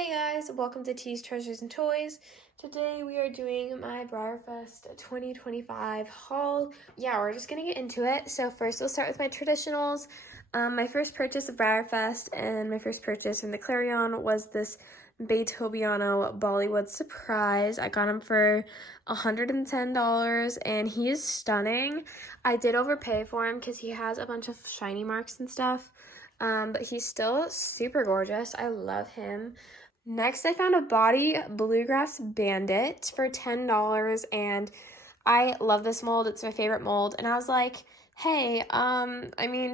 Hey guys, welcome to Teas, Treasures, and Toys. Today we are doing my Breyerfest 2025 haul. Yeah, we're just gonna get into it. So first we'll start with my traditionals. My first purchase of Breyerfest and my first purchase from the Clarion was this Beethoviano Bollywood Surprise. I got him for $110 and he is stunning. I did overpay for him because he has a bunch of shiny marks and stuff. But he's still super gorgeous. I love him. Next, I found a Body Bluegrass Bandit for $10, and I love this mold. It's my favorite mold, and I was like, hey,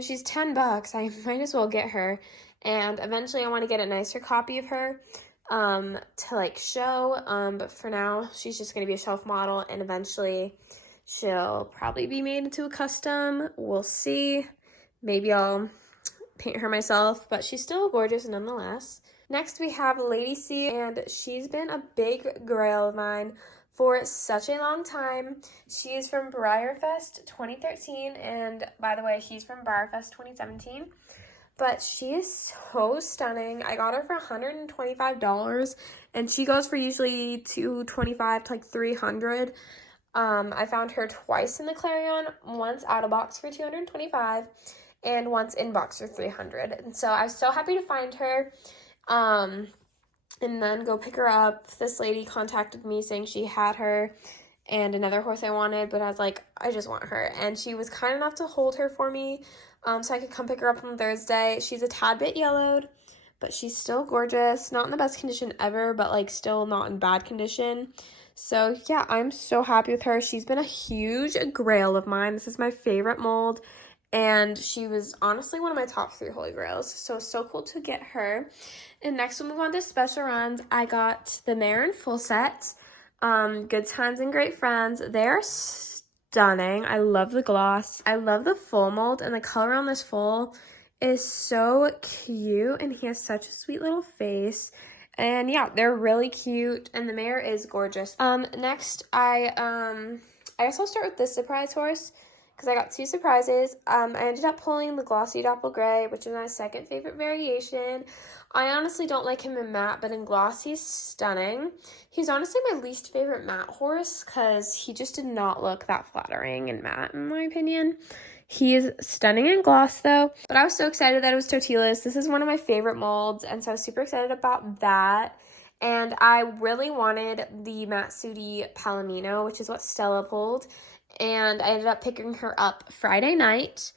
she's $10. I might as well get her, and eventually I want to get a nicer copy of her to, show, but for now, she's just going to be a shelf model, and eventually she'll probably be made into a custom. We'll see. Maybe I'll paint her myself, but she's still gorgeous nonetheless. Next, we have Lady C, and she's been a big grail of mine for such a long time. She is from Breyerfest 2013, and by the way, he's from Breyerfest 2017. But she is so stunning. I got her for $125, and she goes for usually $225 to $300. I found her twice in the Clarion, once out of box for $225, and once in box for $300. And so I was so happy to find her. And then go pick her up. This lady contacted me saying she had her and another horse I wanted, but I was like, I just want her. And she was kind enough to hold her for me, so I could come pick her up on Thursday. She's a tad bit yellowed, but she's still gorgeous. Not in the best condition ever, but still not in bad condition. So yeah, I'm so happy with her. She's been a huge grail of mine. This is my favorite mold. And she was honestly one of my top 3 holy grails. So cool to get her. And next we'll move on to special runs. I got the mare in full set. Good Times and Great Friends. They're stunning. I love the gloss. I love the full mold. And the color on this full is so cute. And he has such a sweet little face. And yeah, they're really cute. And the mare is gorgeous. Next, I guess I'll start with this surprise horse, because I got 2 surprises. I ended up pulling the Glossy Dapple Gray, which is my second favorite variation. I honestly don't like him in matte, but in gloss, he's stunning. He's honestly my least favorite matte horse, because he just did not look that flattering in matte, in my opinion. He is stunning in gloss, though. But I was so excited that it was Tortillas. This is one of my favorite molds, and so I was super excited about that. And I really wanted the Matsuri Palomino, which is what Stella pulled. And I ended up picking her up Friday night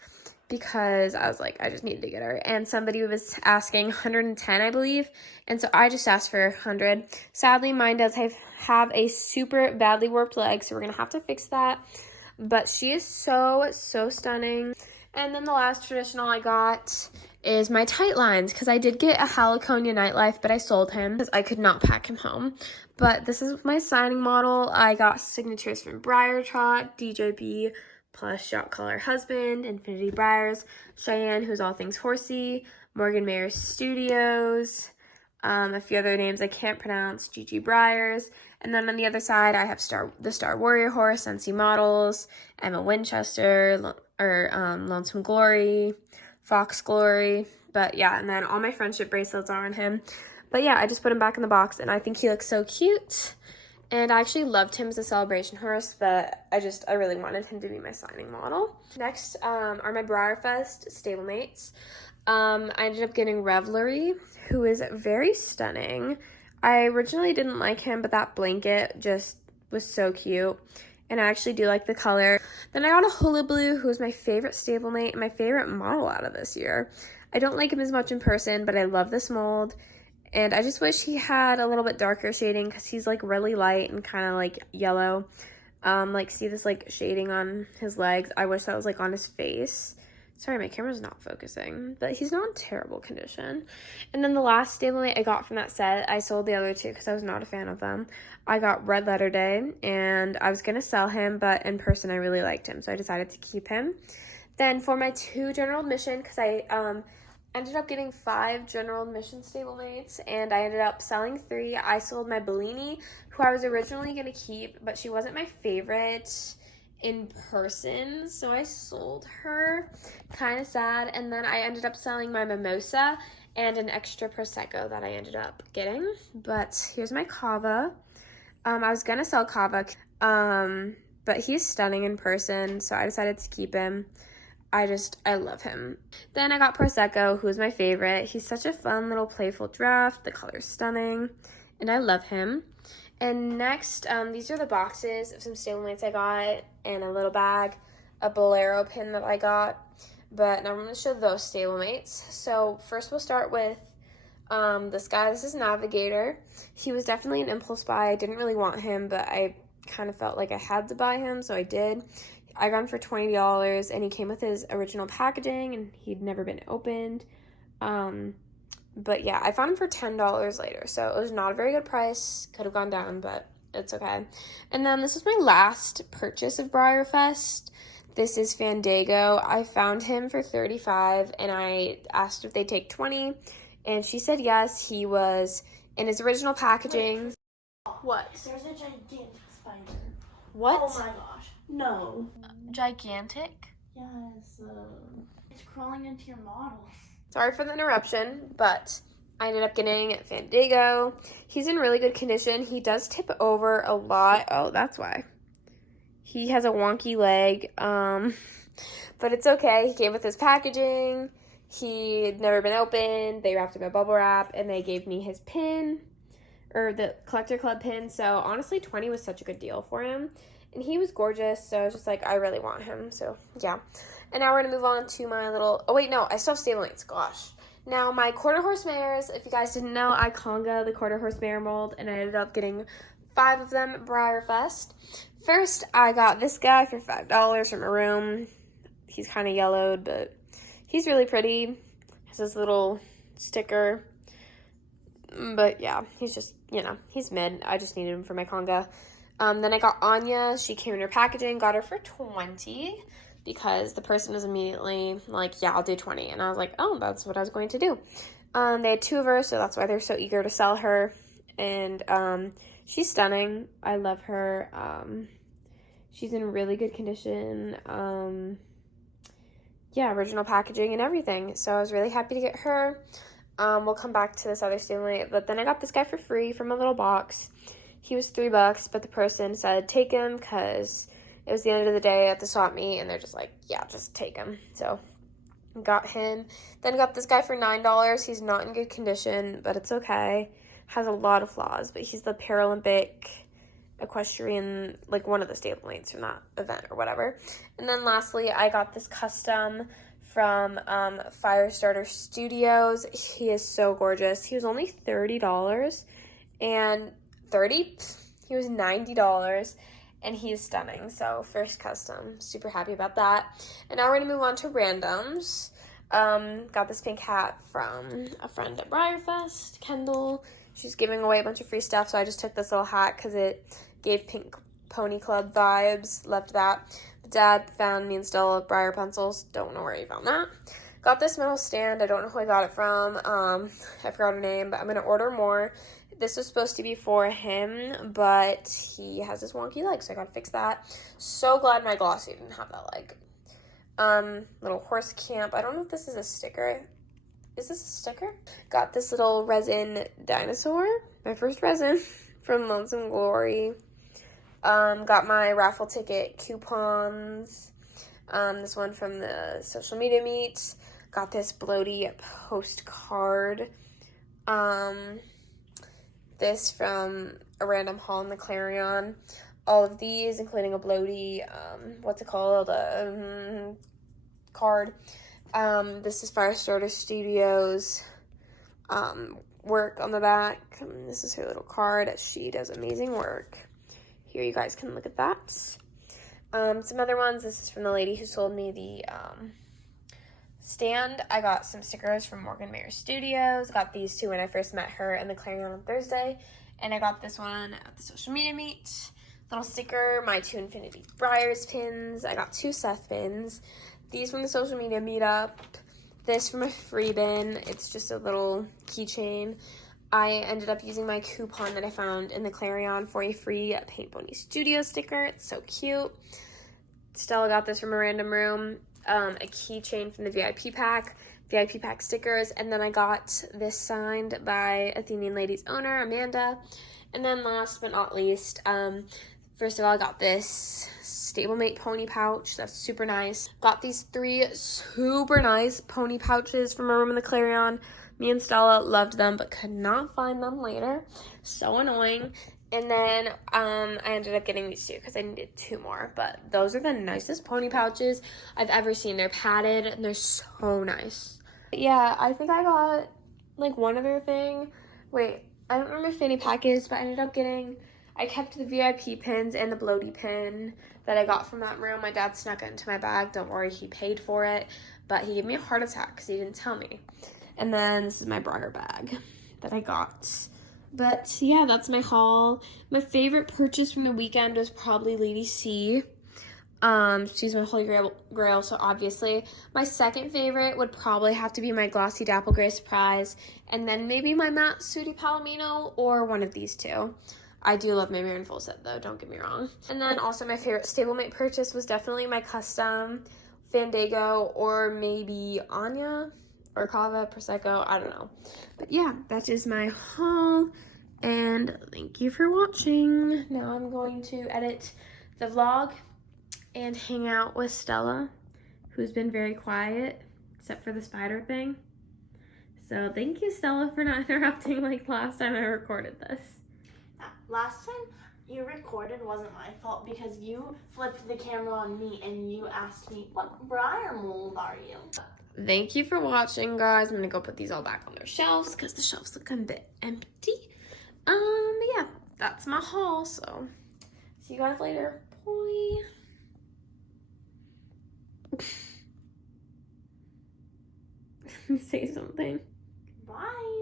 because I was like, I just needed to get her. And somebody was asking 110, I believe. And so I just asked for 100. Sadly, mine does have a super badly warped leg, so we're going to have to fix that. But she is so stunning. And then the last traditional I got is my tight lines, because I did get a Haliconia Nightlife, but I sold him because I could not pack him home. But this is my signing model. I got signatures from Breyer Trot, DJB, plus Shot Caller Husband, Infinity Breyers, Cheyenne, who's all things horsey, Morgan Mayer Studios, a few other names I can't pronounce, Gigi Breyers. And then on the other side, I have the Star Warrior horse, NC Models, Emma Winchester, Lonesome Glory, Fox Glory. But yeah, and then all my friendship bracelets are on him. But yeah, I just put him back in the box, and I think he looks so cute. And I actually loved him as a celebration horse, but I really wanted him to be my signing model. Next are my Breyerfest stablemates. I ended up getting Revelry, who is very stunning. I originally didn't like him, but that blanket just was so cute. And I actually do like the color. Then I got a Hula Blue, who is my favorite stablemate and my favorite model out of this year. I don't like him as much in person, but I love this mold. And I just wish he had a little bit darker shading, because he's really light and kind of yellow. See this shading on his legs. I wish that was on his face. Sorry, my camera's not focusing, but he's not in terrible condition. And then the last stablemate I got from that set, I sold the other 2 because I was not a fan of them. I got Red Letter Day, and I was going to sell him, but in person I really liked him, so I decided to keep him. Then for my 2 general admission, because I ended up getting 5 general admission stablemates, and I ended up selling 3. I sold my Bellini, who I was originally going to keep, but she wasn't my favorite in person, so I sold her. Kind of sad. And then I ended up selling my Mimosa, and an extra Prosecco that I ended up getting. But here's my cava. I was gonna sell cava, but he's stunning in person, so I decided to keep him. I love him. Then I got Prosecco, who's my favorite. He's such a fun little playful draft. The color's stunning, and I love him. And next, these are the boxes of some stablemates I got, and a little bag, a bolero pin that I got. But now I'm going to show those stablemates. So first we'll start with this guy. This is Navigator. He was definitely an impulse buy. I didn't really want him, but I kind of felt like I had to buy him, so I did. I got him for $20, and he came with his original packaging, and he'd never been opened. But yeah, I found him for $10 later, so it was not a very good price. Could have gone down, but it's okay. And then this was my last purchase of Breyerfest. This is Fandango. I found him for $35, and I asked if they'd take $20, and she said yes. He was in his original packaging. Wait. What? There's a gigantic spider. What? Oh my gosh. No. Gigantic? Yes. It's crawling into your models. Sorry for the interruption, but I ended up getting Fandango. He's in really good condition. He does tip over a lot. Oh, that's why. He has a wonky leg, but it's okay. He came with his packaging. He'd never been opened. They wrapped him in bubble wrap, and they gave me his pin, or the Collector Club pin. So honestly, $20 was such a good deal for him. And he was gorgeous, so I was just like, I really want him. So yeah. And now we're going to move on to my little, oh wait, no, I still have stablemates, gosh. Now my quarter horse mares, if you guys didn't know, I conga the quarter horse mare mold, and I ended up getting 5 of them at Breyerfest. First, I got this guy for $5 from a room. He's kind of yellowed, but he's really pretty. Has this little sticker. But yeah, he's just, he's mid. I just needed him for my conga. Then I got Anya. She came in her packaging, got her for $20 because the person was immediately like, yeah, I'll do $20. And I was like, oh, that's what I was going to do. They had 2 of her, so that's why they're so eager to sell her. And she's stunning. I love her. She's in really good condition. Yeah, original packaging and everything. So I was really happy to get her. We'll come back to this other stablemate. But then I got this guy for free from a little box. He was $3, but the person said take him because it was the end of the day at the swap meet, and they're just like, yeah, just take him. So got him. Then got this guy for $9. He's not in good condition, but it's okay. Has a lot of flaws, but he's the Paralympic equestrian, like one of the stablemates from that event or whatever. And then lastly, I got this custom from Firestarter Studios. He is so gorgeous. He was only $30, and he was $90, and he is stunning. So first custom, super happy about that. And now we're gonna move on to randoms. Got this pink hat from a friend at Breyerfest, Kendall. She's giving away a bunch of free stuff, so I just took this little hat because it gave Pink Pony Club vibes. Loved that. Dad found me and Stella Breyer pencils. Don't know where he found that. Got this metal stand. I don't know who I got it from. I forgot her name, but I'm gonna order more. This was supposed to be for him, but he has this wonky leg, so I gotta fix that. So glad my glossy didn't have that leg. Little horse camp. I don't know if this is a sticker. Is this a sticker? Got this little resin dinosaur. My first resin from Lonesome Glory. Got my raffle ticket coupons. This one from the social media meet. Got this bloaty postcard. This from a random haul in the Clarion. All of these, including a bloaty, what's it called? Card. This is Firestarter Studios work on the back. This is her little card. She does amazing work. Here, you guys can look at that. Some other ones. This is from the lady who sold me the stand. I got some stickers from Morgan Mayer Studios. Got these 2 when I first met her in the Clarion on Thursday. And I got this one at the social media meet. Little sticker, my 2 Infinity Breyers pins. I got 2 Seth pins. These from the social media meetup. This from a free bin. It's just a little keychain. I ended up using my coupon that I found in the Clarion for a free Paint Pony Studio sticker. It's so cute. Stella got this from a random room. A keychain from the VIP pack. VIP pack stickers. And then I got this signed by Athenian Ladies owner, Amanda. And then last but not least, first of all, I got this stablemate pony pouch. That's super nice. Got these 3 super nice pony pouches from a room in the Clarion. Me and Stella loved them, but could not find them later. So annoying. And then I ended up getting these 2 because I needed 2 more. But those are the nicest pony pouches I've ever seen. They're padded and they're so nice. Yeah, I think I got like one other thing. Wait, I don't remember if fanny pack is, but I ended up getting, I kept the VIP pins and the bloaty pin that I got from that room. My dad snuck it into my bag. Don't worry, he paid for it. But he gave me a heart attack because he didn't tell me. And then this is my Breyer bag that I got. But yeah, that's my haul. My favorite purchase from the weekend was probably Lady C. She's my holy grail, so obviously. My second favorite would probably have to be my Glossy Dapple Gray Surprise, and then maybe my matte Sooty Palomino, or one of these 2. I do love my Mirror full set though, don't get me wrong. And then also my favorite stablemate purchase was definitely my custom Fandango, or maybe Anya, or Cava, Prosecco, I don't know. But yeah, that is my haul, and thank you for watching. Now I'm going to edit the vlog and hang out with Stella, who's been very quiet, except for the spider thing. So thank you, Stella, for not interrupting like last time I recorded this. Last time you recorded wasn't my fault because you flipped the camera on me and you asked me, what Breyer mold are you? Thank you for watching, guys. I'm gonna go put these all back on their shelves because the shelves look a bit empty. Yeah, that's my haul, so see you guys later. Bye. Say something. Bye.